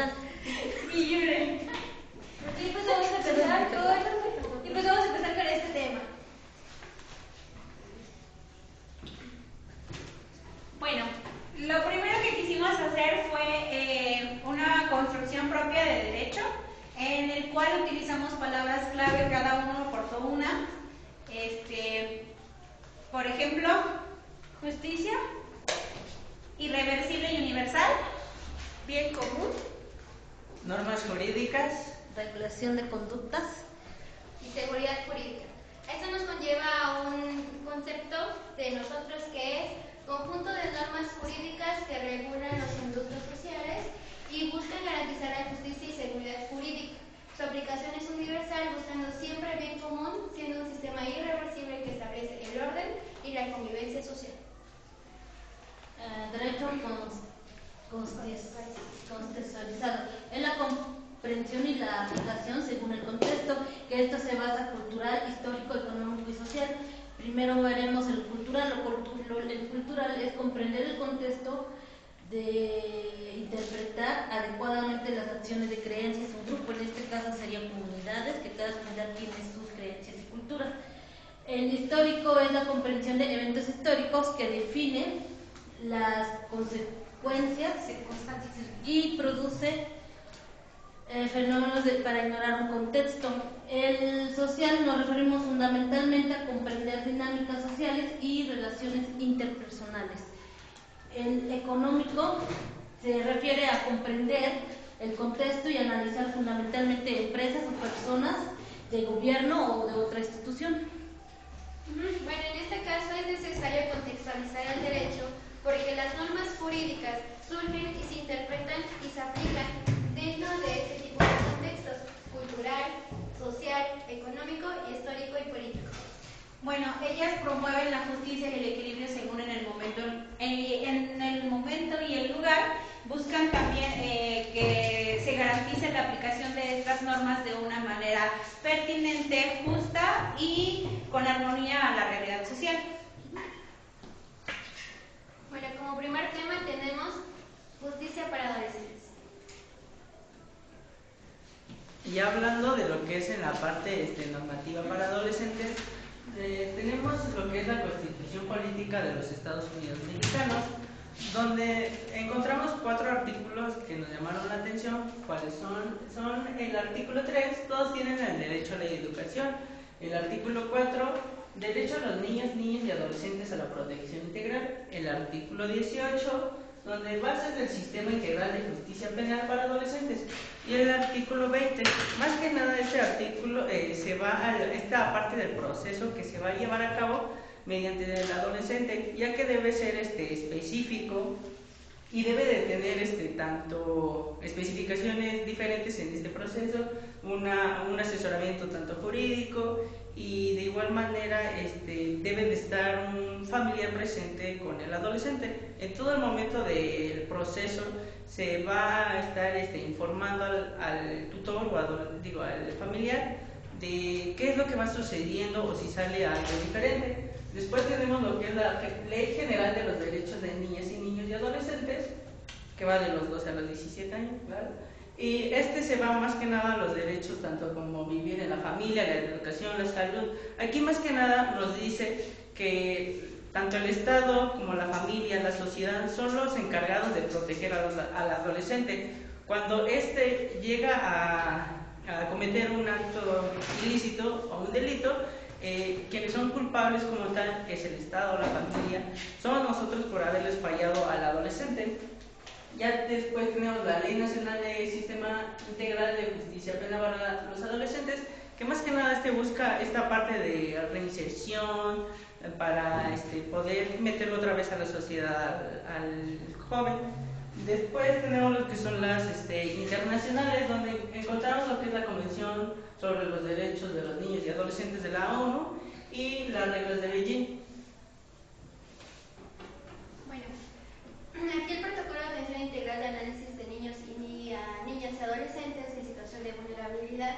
plan. Y pues vamos a empezar con este tema. Bueno, lo primero que quisimos hacer fue una construcción propia de derecho, en el cual utilizamos palabras clave, cada uno aportó una. Por ejemplo, justicia, irreversible y universal, bien común, normas jurídicas, regulación de conductas y seguridad jurídica. Esto nos conlleva a un concepto de nosotros que es conjunto de normas jurídicas que regulan los industrios sociales y buscan garantizar la justicia y seguridad jurídica. Su aplicación es universal, buscando siempre el bien común, siendo un sistema irreversible que establece el orden y la convivencia social. Derecho contextualizado. Es la comprensión y la aplicación según el contexto, que esto se basa cultural, histórico, económico y social. Primero veremos el cultural. El cultural es comprender el contexto de interpretar adecuadamente las acciones de creencias. Un grupo, en este caso serían comunidades, que cada comunidad tiene sus creencias y culturas. El histórico es la comprensión de eventos históricos que definen las consecuencias y produce fenómenos para ignorar un contexto. El social nos referimos fundamentalmente a comprender dinámicas sociales y relaciones interpersonales. El económico se refiere a comprender el contexto y analizar fundamentalmente empresas o personas de gobierno o de otra institución. Bueno, en este caso es necesario contextualizar el derecho porque las normas jurídicas surgen y se interpretan y se aplican dentro de este tipo de contextos: cultural, social, económico, histórico y político. Bueno, ellas promueven la justicia y el equilibrio según en el momento y el lugar. Buscan también que se garantice la aplicación de estas normas de una manera pertinente, justa y con armonía a la realidad social. Bueno, como primer tema tenemos justicia para adolescentes. y hablando de lo que es en la parte normativa para adolescentes, tenemos lo que es la Constitución Política de los Estados Unidos Mexicanos, donde encontramos 4 artículos que nos llamaron la atención. ¿Cuáles son? Son el artículo 3, todos tienen el derecho a la educación. El artículo 4, derecho a los niños, niñas y adolescentes a la protección integral. El artículo 18, donde bases del sistema integral de justicia penal para adolescentes. Y el artículo 20, más que nada este artículo se va a esta parte del proceso que se va a llevar a cabo mediante el adolescente, ya que debe ser específico y debe de tener tanto especificaciones diferentes en este proceso, un asesoramiento tanto jurídico, y de igual manera debe de estar un familiar presente con el adolescente. En todo el momento del proceso se va a estar informando al tutor o al familiar de qué es lo que va sucediendo o si sale algo diferente. Después tenemos lo que es la Ley General de los Derechos de Niñas y Niños y Adolescentes, que va de los 12 a los 17 años, ¿claro? Y se va más que nada a los derechos tanto como vivir en la familia, la educación, la salud. Aquí más que nada nos dice que tanto el Estado como la familia, la sociedad son los encargados de proteger al adolescente. Cuando llega a cometer un acto ilícito o un delito, quienes son culpables como tal, que es el Estado o la familia, somos nosotros por haberles fallado al adolescente. Ya después tenemos la Ley Nacional de Sistema Integral de Justicia Penal para los Adolescentes, que más que nada busca esta parte de reinserción para poder meterlo otra vez a la sociedad al joven. Después tenemos lo que son las internacionales, donde encontramos lo que es la Convención sobre los Derechos de los Niños y Adolescentes de la ONU y las reglas de Beijing. Bueno, aquí el protocolo de atención integral de análisis de niños y niñas y adolescentes en situación de vulnerabilidad.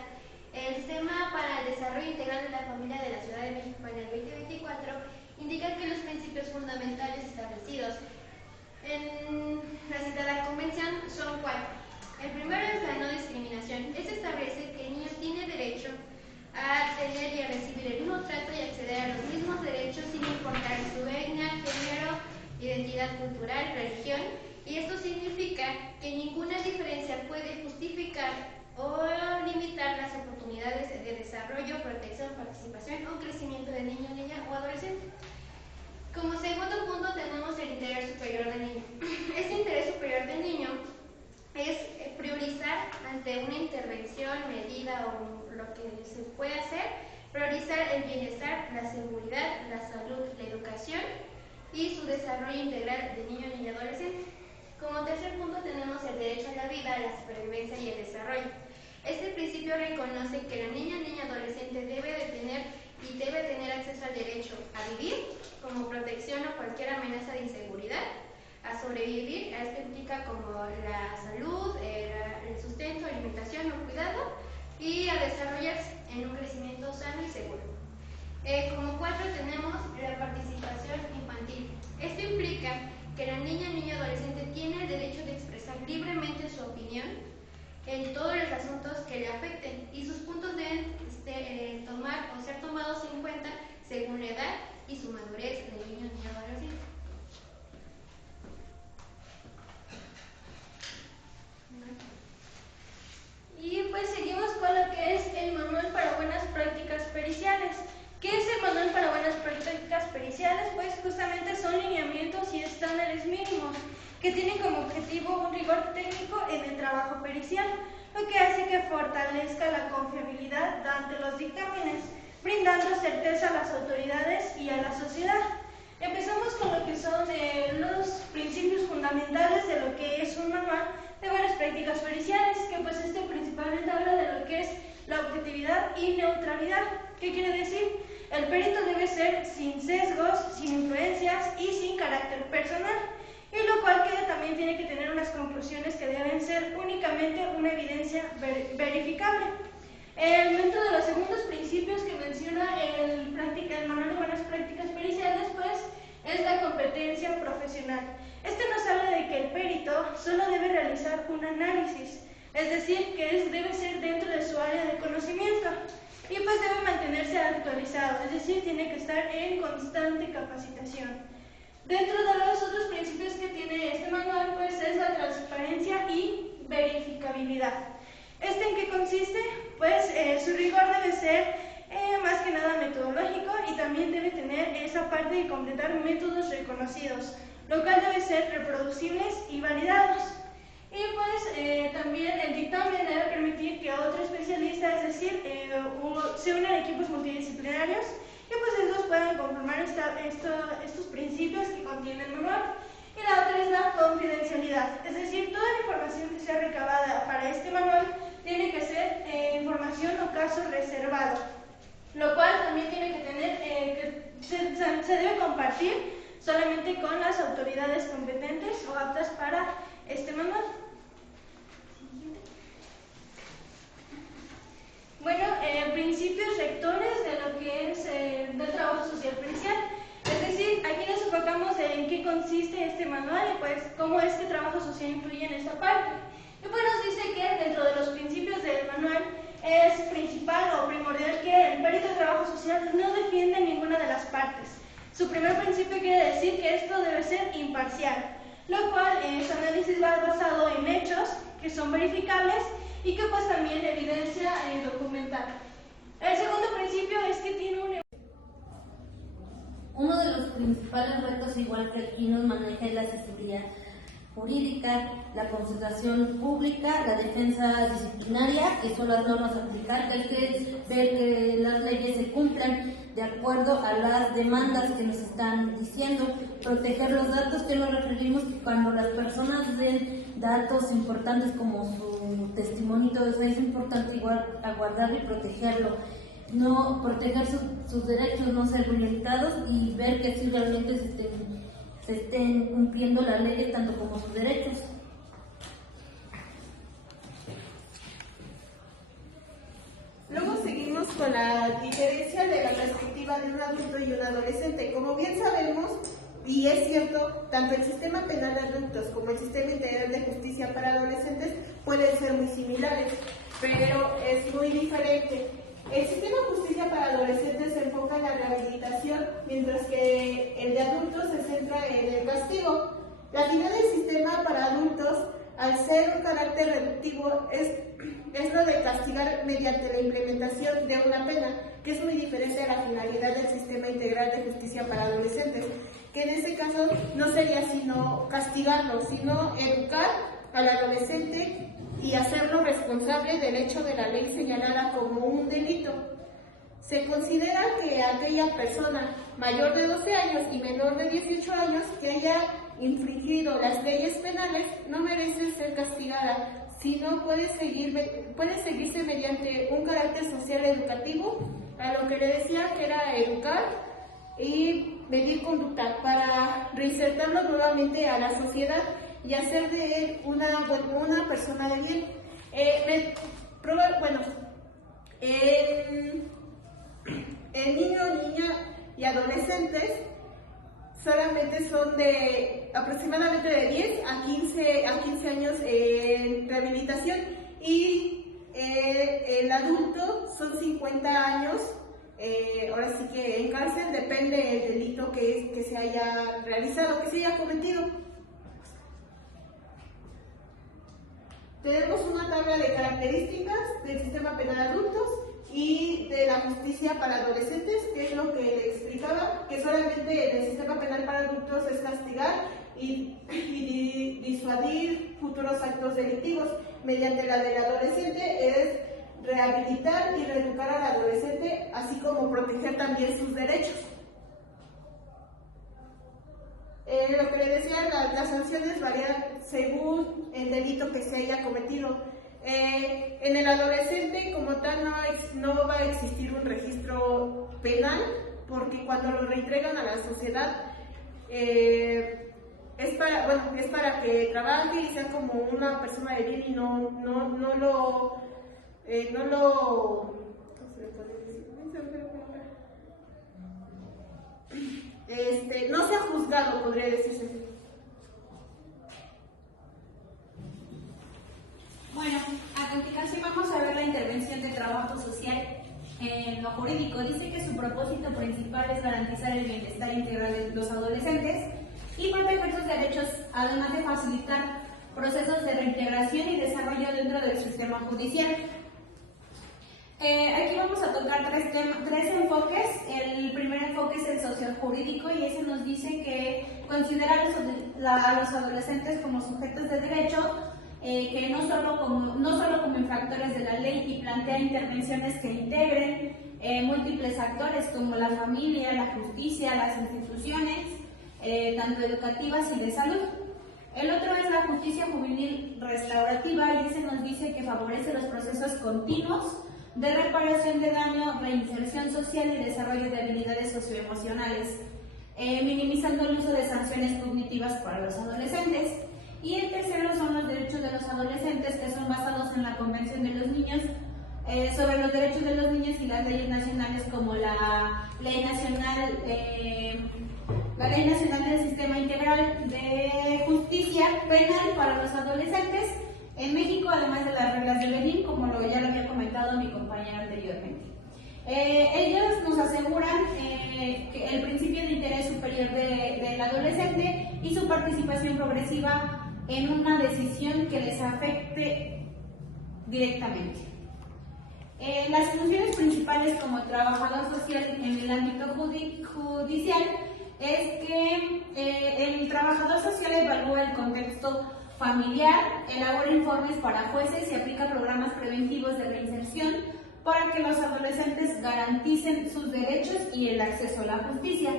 El Sistema para el Desarrollo Integral de la Familia de la Ciudad de México en el 2024 indica que los principios fundamentales establecidos en la citada convención son 4. El primero es la no discriminación. Este establece que el niño tiene derecho a tener y a recibir el mismo trato y acceder a los mismos derechos sin importar su etnia, género, identidad cultural, religión, y esto significa que ninguna diferencia puede justificar o limitar las oportunidades de desarrollo, protección, participación o crecimiento del niño, niña o adolescente. Como segundo punto tenemos el interés superior del niño. Este interés superior del niño es priorizar ante una intervención, medida o lo que se puede hacer, priorizar el bienestar, la seguridad, la salud, la educación y su desarrollo integral de niño, niña y adolescente. Como tercer punto tenemos el derecho a la vida, a la supervivencia y el desarrollo. Este principio reconoce que la niña, niña y adolescente debe tener acceso al derecho a vivir como protección a cualquier amenaza de inseguridad, a sobrevivir, a esto implica como la salud, el sustento, alimentación o cuidado, y a desarrollarse en un crecimiento sano y seguro. Como cuatro tenemos la participación infantil. Esto implica que la niña, niño y adolescente tiene el derecho de expresar libremente su opinión en todos los asuntos que le afecten y sus puntos deben tomar o ser tomados en cuenta según la edad y su madurez del niño, niña y adolescente. Y pues seguimos con lo que es el manual para buenas prácticas periciales. ¿Qué es el manual para buenas prácticas periciales? Pues justamente son lineamientos y estándares mínimos que tienen como objetivo un rigor técnico en el trabajo pericial, lo que hace que fortalezca la confiabilidad ante los dictámenes, brindando certeza a las autoridades y a la sociedad. Empezamos con lo que son los principios fundamentales de lo que es un manual de buenas prácticas periciales, que pues principalmente habla de lo que es la objetividad y neutralidad. ¿Qué quiere decir? El perito debe ser sin sesgos, sin influencias y sin carácter personal, y lo cual que también tiene que tener unas conclusiones que deben ser únicamente una evidencia verificable. Dentro de los segundos principios que menciona el manual de buenas prácticas periciales, pues es la competencia profesional. Este nos habla de que el perito solo debe realizar un análisis, es decir, que debe ser dentro de su área de conocimiento y pues debe mantenerse actualizado, es decir, tiene que estar en constante capacitación. Dentro de los otros principios que tiene este manual, pues es la transparencia y verificabilidad. ¿Este en qué consiste? Pues su rigor debe ser más que nada metodológico y también debe tener esa parte de completar métodos reconocidos, lo cual debe ser reproducibles y validados. Y pues también el dictamen debe permitir que otro especialista, es decir, se unan equipos multidisciplinarios y pues estos puedan conformar estos principios que contiene el manual. Y la otra es la confidencialidad, es decir, toda la información que sea recabada para este manual tiene que ser información o caso reservado, lo cual también tiene que tener, se debe compartir solamente con las autoridades competentes o aptas para este manual. Bueno, principios rectores de lo que es del trabajo social pericial. Es decir, aquí nos enfocamos en qué consiste este manual y pues cómo este trabajo social influye en esta parte. Y pues nos dice que dentro de los principios del manual es principal o primordial que el perito de trabajo social no defiende ninguna de las partes. Su primer principio quiere decir que esto debe ser imparcial, lo cual su análisis va basado en hechos que son verificables y que pues también evidencia documental. El segundo principio es que tiene uno de los principales retos, igual que aquí nos maneja, es la accesibilidad jurídica, la consultación pública, la defensa disciplinaria, que son las normas a aplicar, que hay que ver que las leyes se cumplan de acuerdo a las demandas que nos están diciendo, proteger los datos, que nos referimos que cuando las personas den datos importantes como su testimonio y todo eso, es importante igual aguardarlo y protegerlo, no proteger sus derechos, no ser violentados y ver que si realmente se estén cumpliendo las leyes tanto como sus derechos. Luego seguimos con la diferencia de la perspectiva de un adulto y un adolescente. Como bien sabemos, Y es cierto, tanto el sistema penal de adultos como el sistema integral de justicia para adolescentes pueden ser muy similares, pero es muy diferente. El sistema de justicia para adolescentes se enfoca en la rehabilitación, mientras que el de adultos se centra en el castigo. La finalidad del sistema para adultos, al ser un carácter reductivo, es lo de castigar mediante la implementación de una pena, que es muy diferente a la finalidad del sistema integral de justicia para adolescentes, que en este caso no sería sino castigarlo, sino educar al adolescente y hacerlo responsable del hecho de la ley señalada como un delito. Se considera que aquella persona mayor de 12 años y menor de 18 años que haya infringido las leyes penales no merece ser castigada, sino puede seguirse mediante un carácter social educativo, a lo que le decía que era educar y medir conducta para reinsertarlo nuevamente a la sociedad y hacer de él una persona de bien. En niños, niñas y adolescentes solamente son de aproximadamente de 10 a 15 años en rehabilitación, y el adulto son 50 años, ahora sí que en cárcel, depende del delito que se haya realizado, que se haya cometido. Tenemos una tabla de características del sistema penal de adultos y de la justicia para adolescentes, que es lo que le explicaba, que solamente en el sistema penal para adultos es castigar y disuadir futuros actos delictivos, mediante la del adolescente es rehabilitar y reeducar al adolescente, así como proteger también sus derechos. Lo que le decía, las sanciones varían según el delito que se haya cometido. En el adolescente como tal no va a existir un registro penal, porque cuando lo reentregan a la sociedad es para que trabaje y sea como una persona de bien y no sea juzgado, podría decirse. Bueno, a continuación vamos a ver la intervención de trabajo social en lo jurídico. Dice que su propósito principal es garantizar el bienestar integral de los adolescentes y proteger sus derechos, además de facilitar procesos de reintegración y desarrollo dentro del sistema judicial. Aquí vamos a tocar tres enfoques. El primer enfoque es el sociojurídico, y ese nos dice que considera a los adolescentes como sujetos de derecho, que no solo como infractores de la ley, y plantea intervenciones que integren múltiples actores como la familia, la justicia, las instituciones, tanto educativas y de salud. El otro es la justicia juvenil restaurativa, y ese nos dice que favorece los procesos continuos de reparación de daño, reinserción social y desarrollo de habilidades socioemocionales, minimizando el uso de sanciones cognitivas para los adolescentes. Y el tercero son los derechos de los adolescentes, que son basados en la Convención de los Niños sobre los derechos de los niños y las leyes nacionales, como la Ley Nacional del Sistema Integral de Justicia Penal para los Adolescentes en México, además de las reglas de Berlín, como ya lo había comentado mi compañera anteriormente. Ellos nos aseguran que el principio de interés superior del adolescente y su participación progresiva en una decisión que les afecte directamente. Las funciones principales como trabajador social en el ámbito judicial es que el trabajador social evalúa el contexto familiar, elabora informes para jueces y aplica programas preventivos de reinserción para que los adolescentes garanticen sus derechos y el acceso a la justicia.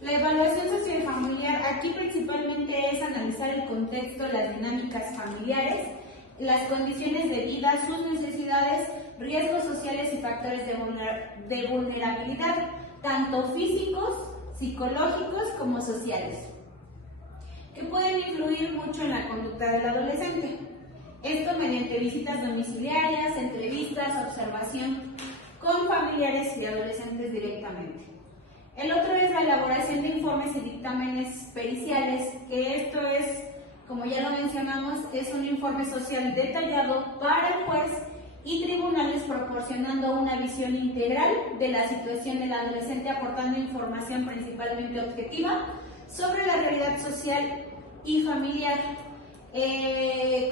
La evaluación social familiar aquí principalmente es analizar el contexto, las dinámicas familiares, las condiciones de vida, sus necesidades, riesgos sociales y factores de vulnerabilidad, tanto físicos, psicológicos como sociales, que pueden influir mucho en la conducta del adolescente. Esto mediante visitas domiciliarias, entrevistas, observación con familiares y adolescentes directamente. El otro es la elaboración de informes y dictámenes periciales, que esto es, como ya lo mencionamos, es un informe social detallado para el juez y tribunales, proporcionando una visión integral de la situación del adolescente, aportando información principalmente objetiva sobre la realidad social y familiar,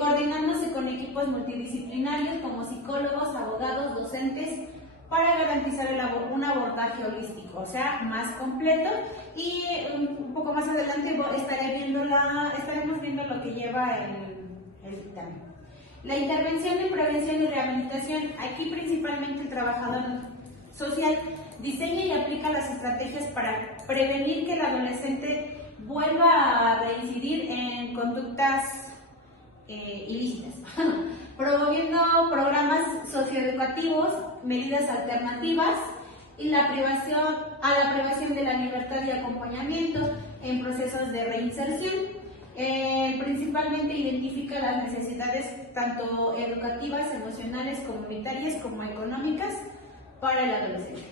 coordinándose con equipos multidisciplinarios como psicólogos, abogados, docentes, para garantizar un abordaje holístico, o sea, más completo. Y un poco más adelante estaremos viendo lo que lleva el dictamen. La intervención en prevención y rehabilitación. Aquí principalmente el trabajador social diseña y aplica las estrategias para prevenir que el adolescente vuelva a reincidir en conductas ilícitas, promoviendo programas socioeducativos, medidas alternativas y la privación de la libertad y acompañamiento en procesos de reinserción. Principalmente identifica las necesidades tanto educativas, emocionales, comunitarias como económicas para el adolescente.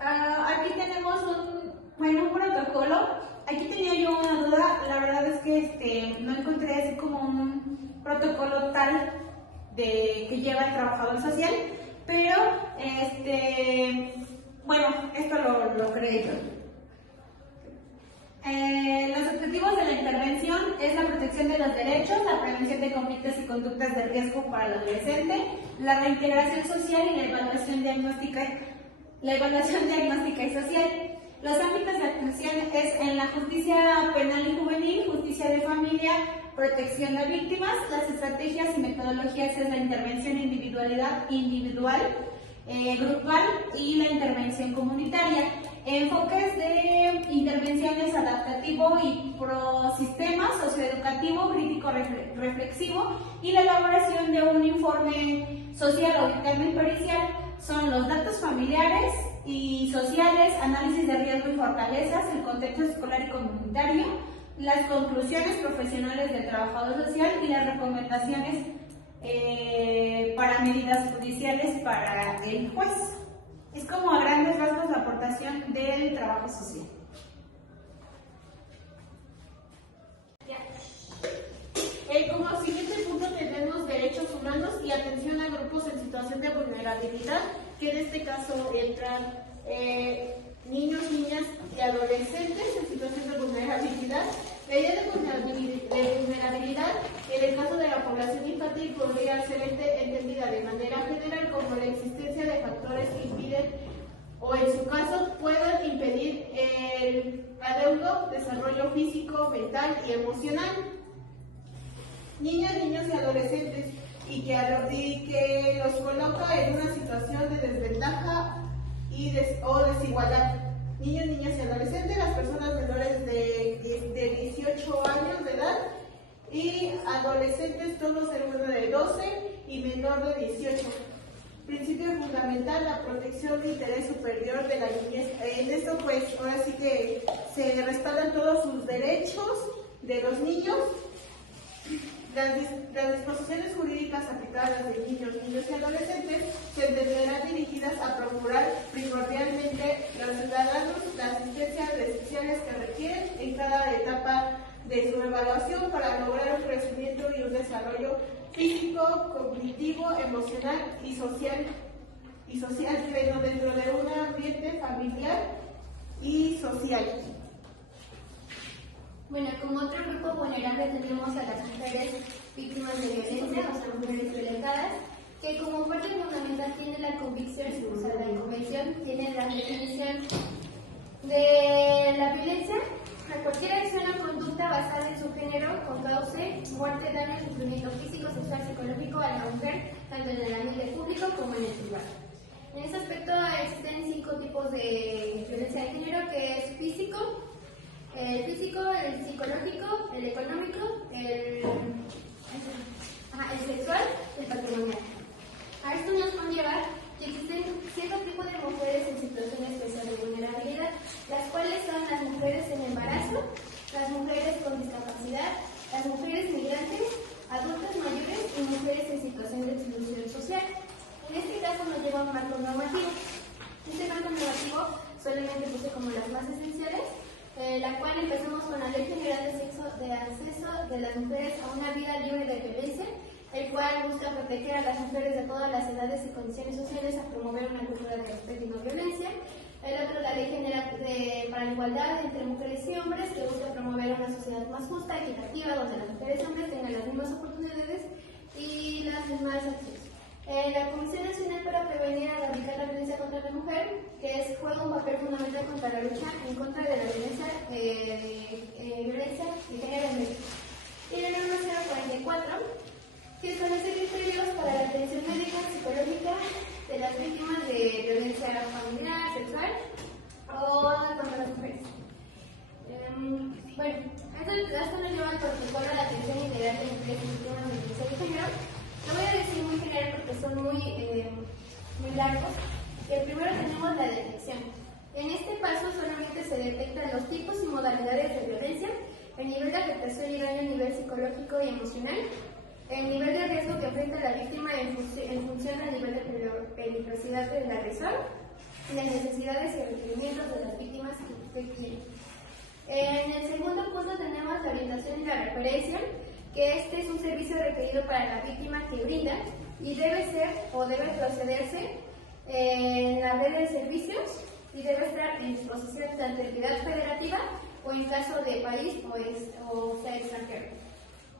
Aquí tenemos un protocolo. Aquí tenía yo una duda, la verdad es que no encontré así como un protocolo tal que lleva el trabajador social, pero esto lo creé yo. Los objetivos de la intervención es la protección de los derechos, la prevención de conflictos y conductas de riesgo para el adolescente, la reintegración social y la evaluación diagnóstica y social. Los ámbitos de actuación es en la justicia penal y juvenil, justicia de familia, protección a víctimas. Las estrategias y metodologías es la intervención individual, grupal y la intervención comunitaria. Enfoques de intervenciones adaptativo y prosistema, socioeducativo, crítico reflexivo, y la elaboración de un informe social o dictamen pericial son los datos familiares y sociales, análisis de riesgo y fortalezas, el contexto escolar y comunitario, las conclusiones profesionales del trabajador social y las recomendaciones para medidas judiciales para el juez. Es como a grandes rasgos la aportación del trabajo social. Como siguiente punto tenemos derechos humanos y atención a grupos en situación de vulnerabilidad, que en este caso entran niños, niñas y adolescentes en situación de vulnerabilidad. La idea de vulnerabilidad en el caso de la población infantil podría ser entendida de manera general como la existencia de factores que impiden o en su caso puedan impedir el adeudo, desarrollo físico, mental y emocional. Niñas, niños y adolescentes y que los coloca en una situación de desventaja o desigualdad. Niños, niñas y adolescentes, las personas menores de 18 años de edad y adolescentes, todos ser menor de 12 y menor de 18. Principio fundamental, la protección de interés superior de la niñez. En esto pues ahora sí que se respaldan todos sus derechos de los niños. Las disposiciones jurídicas aplicadas de niños, niños y adolescentes se entenderán dirigidas a procurar primordialmente los ciudadanos las asistencias especiales que requieren en cada etapa de su evaluación para lograr un crecimiento y un desarrollo físico, cognitivo, emocional y social pleno dentro de un ambiente familiar y social. Bueno, como otro grupo vulnerable tenemos a las mujeres víctimas de violencia, o sea, mujeres violentadas, que como parte fundamental tiene la convicción, o sea, la convención tiene la definición de la violencia a cualquier acción o conducta basada en su género con cause, muerte, daño, sufrimiento físico, sexual, psicológico a la mujer, tanto en el ambiente público como en el privado. En este aspecto existen 5 tipos de violencia de género, que es físico, el psicológico, el económico, el sexual y el patrimonial. A esto nos conlleva que existen cierto tipo de mujeres en situaciones de vulnerabilidad, las cuales son las mujeres en embarazo, las mujeres con discapacidad, las mujeres migrantes, adultos mayores y mujeres en situación de exclusión social. En este caso nos lleva a un marco normativo. Este marco normativo la cual empezamos con la Ley General de Acceso de las Mujeres a una Vida Libre de Violencia, el cual busca proteger a las mujeres de todas las edades y condiciones sociales a promover una cultura de respeto y no violencia. El otro, la Ley General para la Igualdad entre Mujeres y Hombres, que busca promover una sociedad más justa, equitativa, donde las mujeres y hombres tengan las mismas oportunidades y las mismas accesos. La Comisión Nacional para Prevenir y Erradicar la Violencia contra la Mujer, que juega un papel fundamental contra la lucha en contra de la violencia de género en México. Y la norma 044, que establece criterios para la atención médica y psicológica de las víctimas de violencia familiar, sexual o contra las mujeres. Bueno, esto nos lleva al protocolo de la atención integral de mujeres víctimas de violencia de género. Lo voy a decir muy general porque son muy largos. El primero tenemos la detección. En este paso solamente se detectan los tipos y modalidades de violencia, el nivel de afectación y daño a nivel psicológico y emocional, el nivel de riesgo que enfrenta la víctima en función al nivel de peligrosidad del agresor y las necesidades y requerimientos de las víctimas que tienen. En el segundo punto tenemos la orientación y la referencia, que este es un servicio requerido para la víctima que brinda y debe ser o debe procederse en la red de servicios y debe estar en disposición tanto de entidad federativa o en caso de país o sea extranjero.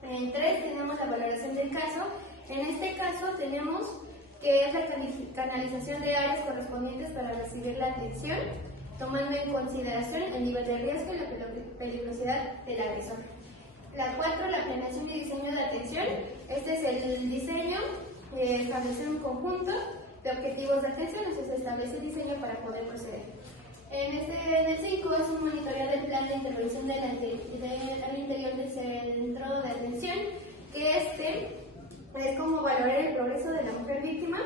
En 3 tenemos la valoración del caso. En este caso tenemos que es la canalización de áreas correspondientes para recibir la atención, tomando en consideración el nivel de riesgo y la peligrosidad del agresor. La 4, la planeación y diseño de atención. Este es el diseño, establecer un conjunto de objetivos de atención, entonces se establece el diseño para poder proceder. En el 5 es un monitoreo del plan de intervención al interior del centro de atención, que es como valorar el progreso de la mujer víctima,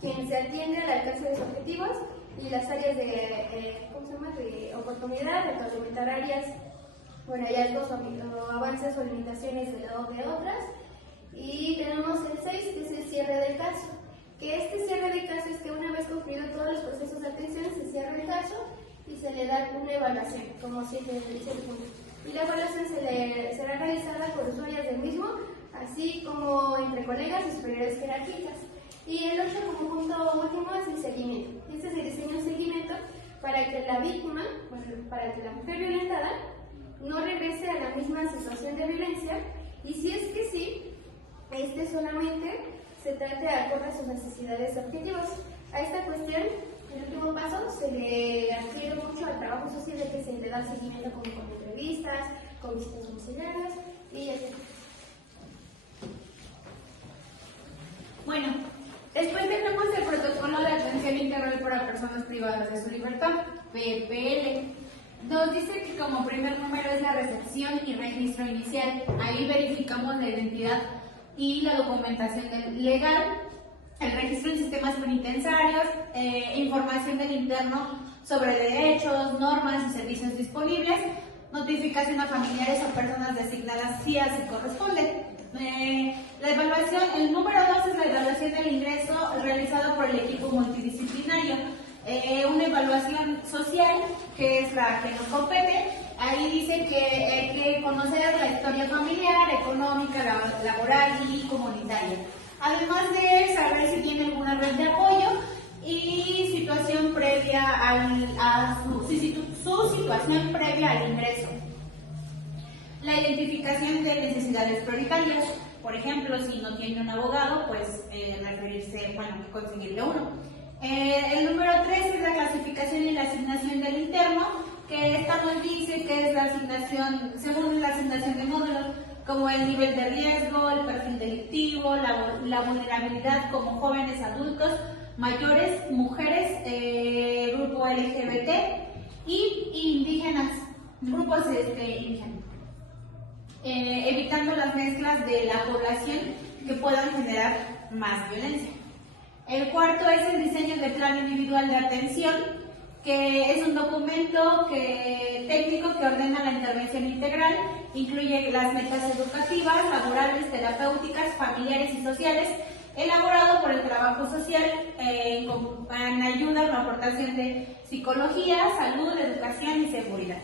quien se atiende al alcance de sus objetivos y las áreas de oportunidad, de complementar áreas, hallazgos o avances o limitaciones de otras. Y tenemos el 6, que es el cierre del caso, que este cierre de caso es que una vez concluido todos los procesos de atención se cierra el caso y se le da una evaluación, como 7 puntos. Y la evaluación será realizada por usuarias del mismo, así como entre colegas y superiores jerárquicas. Y el otro como punto último es el seguimiento. Este es el diseño de seguimiento para que la víctima, para que la mujer violentada no regrese a la misma situación de violencia, y si es que sí, solamente se trate de acorde a sus necesidades y objetivos. A esta cuestión, el último paso, se le adquiere mucho al trabajo social, de que se le da seguimiento como con entrevistas, con visitas domiciliarias y así. Bueno, después tenemos el Protocolo de Atención Integral para Personas Privadas de su Libertad, PPL. Nos dice que como primer número es la recepción y registro inicial. Ahí verificamos la identidad y la documentación legal, el registro en sistemas penitenciarios, información del interno sobre derechos, normas y servicios disponibles, notificación a familiares o personas designadas si así corresponde. La evaluación, el número 2 es la evaluación del ingreso realizado por el equipo multidisciplinario. Una evaluación social, que es la que nos compete. Ahí dice que hay que conocer la historia familiar, económica, laboral y comunitaria. Además de saber si tiene alguna red de apoyo y situación previa su situación previa al ingreso. La identificación de necesidades prioritarias. Por ejemplo, si no tiene un abogado, pues conseguirle uno. El número 3 es la clasificación y la asignación del interno, que esta nos dice que es la asignación, según la asignación de módulos, como el nivel de riesgo, el perfil delictivo, la vulnerabilidad como jóvenes, adultos, mayores, mujeres, grupo LGBT y indígenas, grupos indígenas. Evitando las mezclas de la población que puedan generar más violencia. El cuarto es el diseño del plan individual de atención, que es un documento técnico que ordena la intervención integral, incluye las metas educativas, laborales, terapéuticas, familiares y sociales, elaborado por el trabajo social en ayuda o aportación de psicología, salud, educación y seguridad.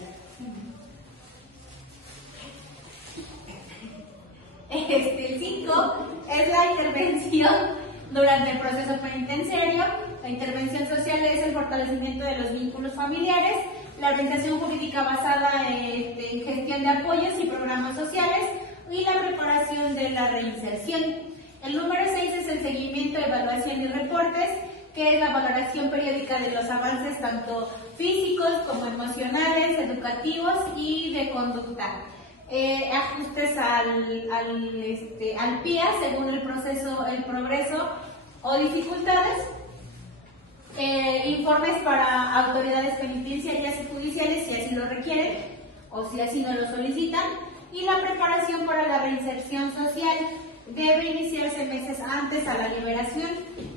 jurídico es la intervención durante el proceso penitenciario. La intervención social es el fortalecimiento de los vínculos familiares, la orientación jurídica basada en gestión de apoyos y programas sociales y la preparación de la reinserción. El número 6 es el seguimiento, evaluación y reportes, que es la valoración periódica de los avances tanto físicos como emocionales, educativos y de conducta. Ajustes al PIA según el progreso o dificultades. Informes para autoridades penitenciarias y judiciales si así lo requieren o si así no lo solicitan, y la preparación para la reinserción social debe iniciarse meses antes a la liberación,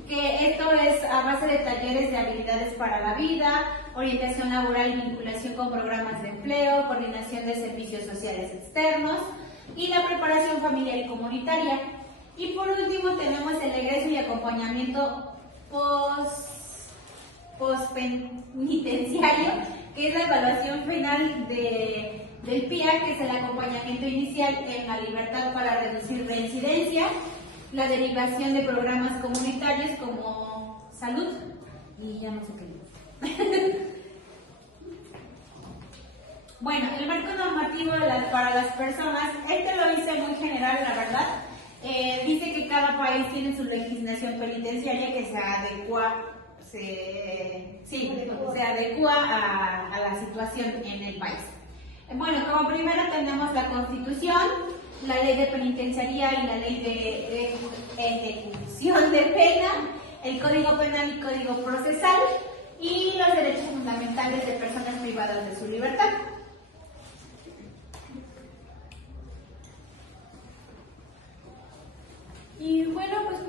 que esto es a base de talleres de habilidades para la vida, orientación laboral y vinculación con programas de empleo, coordinación de servicios sociales externos y la preparación familiar y comunitaria. Y por último tenemos el egreso y acompañamiento postpenitenciario, que es la evaluación final del PIA, que es el acompañamiento inicial en la libertad para reducir reincidencia, la derivación de programas comunitarios como salud y ya no sé qué. Bueno, el marco normativo para las personas, lo hice muy general, la verdad. Dice que cada país tiene su legislación penitenciaria que se adecua a la situación en el país. Bueno, como primero tenemos la Constitución, la Ley de Penitenciaría y la Ley de Ejecución de Pena, el Código Penal y Código Procesal y los derechos fundamentales de personas privadas de su libertad. Y bueno, pues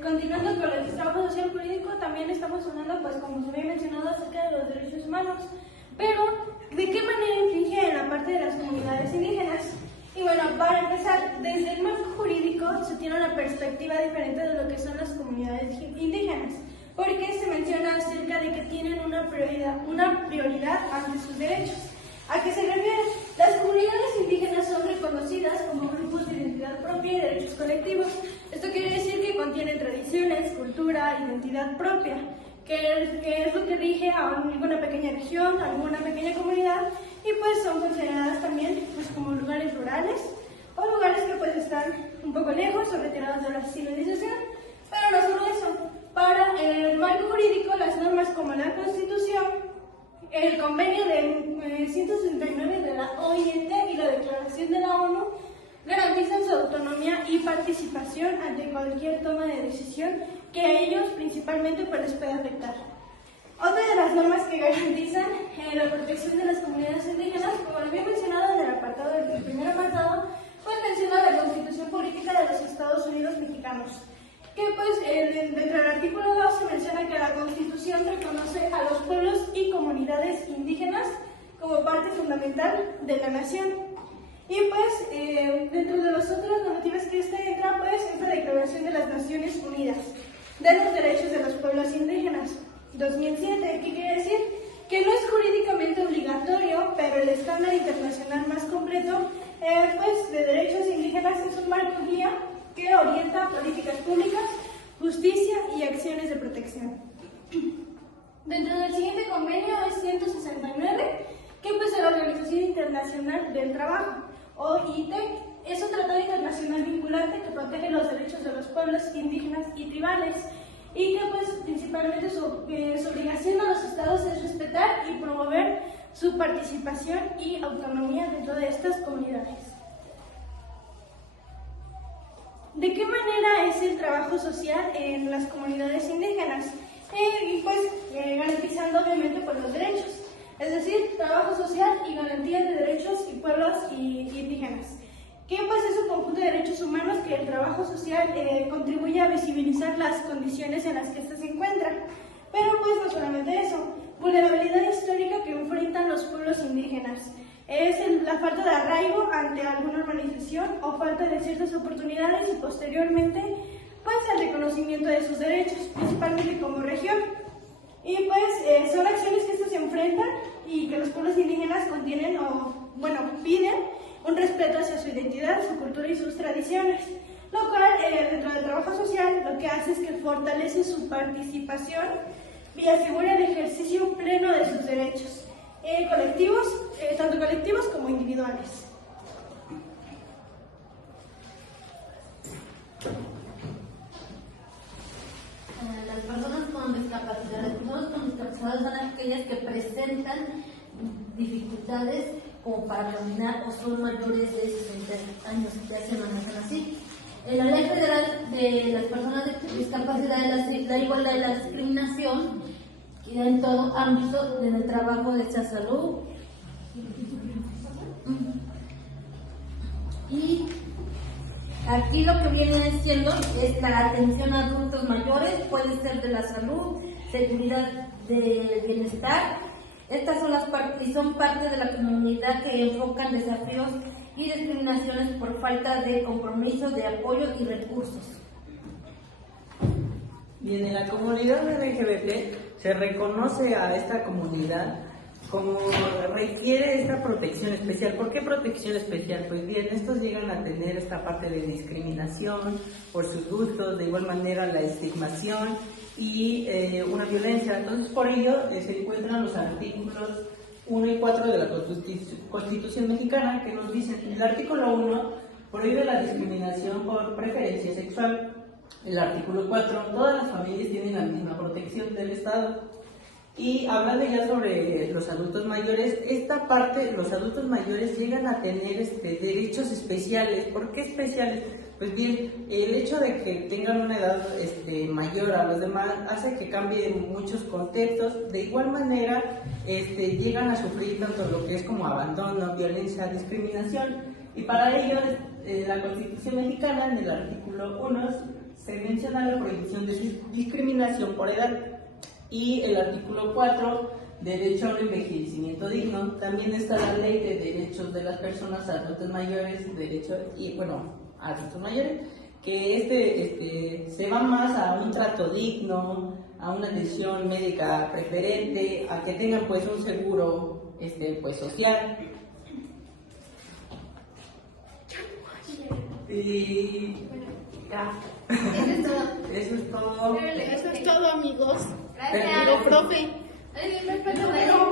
continuando con el trabajo social jurídico, también estamos hablando, pues como se había mencionado, acerca de los derechos humanos. Pero, ¿de qué manera infringe en la parte de las comunidades indígenas? Y bueno, para empezar, desde el marco jurídico se tiene una perspectiva diferente de lo que son las comunidades indígenas, porque se menciona acerca de que tienen una prioridad ante sus derechos. ¿A qué se refiere? Las comunidades indígenas son reconocidas como grupos de identidad propia y derechos colectivos. Esto quiere decir que contienen tradiciones, cultura, identidad propia, que es lo que rige a alguna pequeña región, a alguna pequeña comunidad, y pues son consideradas también pues, como lugares rurales o lugares que pues están un poco lejos o retirados de la civilización. Pero no solo eso, para el marco jurídico, las normas como la Constitución, el convenio de 169 de la OIT y la declaración de la ONU garantizan su autonomía y participación ante cualquier toma de decisión que a ellos principalmente pues, les pueda afectar. Otra de las normas que garantizan la protección de las comunidades indígenas, como lo había mencionado en el apartado del primer apartado, pues menciona la Constitución Política de los Estados Unidos Mexicanos, que pues dentro del artículo 2 se menciona que la Constitución reconoce a los pueblos y comunidades indígenas como parte fundamental de la nación. Y pues dentro de las otras normativas que entra pues es la Declaración de las Naciones Unidas de los Derechos de los Pueblos Indígenas 2007, que quiere decir que no es jurídicamente obligatorio, pero el estándar internacional más completo pues de derechos indígenas es un marco guía que orienta políticas públicas, justicia y acciones de protección. Dentro del siguiente convenio es 169, que pues es la Organización Internacional del Trabajo, OIT, es un tratado internacional vinculante que protege los derechos de los pueblos indígenas y tribales, y que pues principalmente su obligación a los estados es respetar y promover su participación y autonomía dentro de estas comunidades. ¿De qué manera es el trabajo social en las comunidades indígenas? Garantizando obviamente por los derechos, es decir, trabajo social y garantía de derechos y pueblos indígenas. ¿Qué pues es un conjunto de derechos humanos que el trabajo social contribuye a visibilizar las condiciones en las que éste se encuentra? Pero pues no solamente eso, vulnerabilidad histórica que enfrentan los pueblos indígenas. Es la falta de arraigo ante alguna organización o falta de ciertas oportunidades y posteriormente pues el reconocimiento de sus derechos, principalmente como región. Y pues son acciones que estos se enfrentan y que los pueblos indígenas piden un respeto respeto hacia su identidad, su cultura y sus tradiciones, lo cual dentro del trabajo social lo que hace es que fortalece su participación y asegura el ejercicio pleno de sus derechos colectivos, tanto colectivos como individuales. Las personas con discapacidad son aquellas que presentan dificultades como para caminar o son mayores de 60 años, ya se manejan así. En la Ley Federal de las Personas de Discapacidad, la igualdad y la discriminación, y en todo ámbito en el trabajo de esa salud. Y aquí lo que viene siendo es la atención a adultos mayores, puede ser de la salud, seguridad del bienestar. Estas son parte de la comunidad que enfocan desafíos y discriminaciones por falta de compromiso, de apoyo y recursos. Bien, en la comunidad LGBT se reconoce a esta comunidad como requiere esta protección especial. ¿Por qué protección especial? Pues bien, estos llegan a tener esta parte de discriminación por sus gustos, de igual manera la estigmación y una violencia. Entonces, por ello se encuentran los artículos 1 y 4 de la Constitución mexicana que nos dicen: el artículo 1 prohíbe la discriminación por preferencia sexual. El artículo 4, todas las familias tienen la misma protección del Estado. Y hablando ya sobre los adultos mayores, esta parte, los adultos mayores llegan a tener derechos especiales. ¿Por qué especiales? Pues bien, el hecho de que tengan una edad mayor a los demás hace que cambien muchos contextos. De igual manera, llegan a sufrir tanto lo que es como abandono, violencia, discriminación. Y para ello, la Constitución mexicana, en el artículo 1, se menciona la prohibición de discriminación por edad. Y el artículo 4, derecho a un envejecimiento digno. También está la ley de derechos de las personas adultas mayores, adultos mayores, que se va más a un trato digno, a una atención médica preferente, a que tengan pues un seguro social. Y ya. Eso es todo. Eso es todo, amigos. Gracias. Pero, profe. Adiós.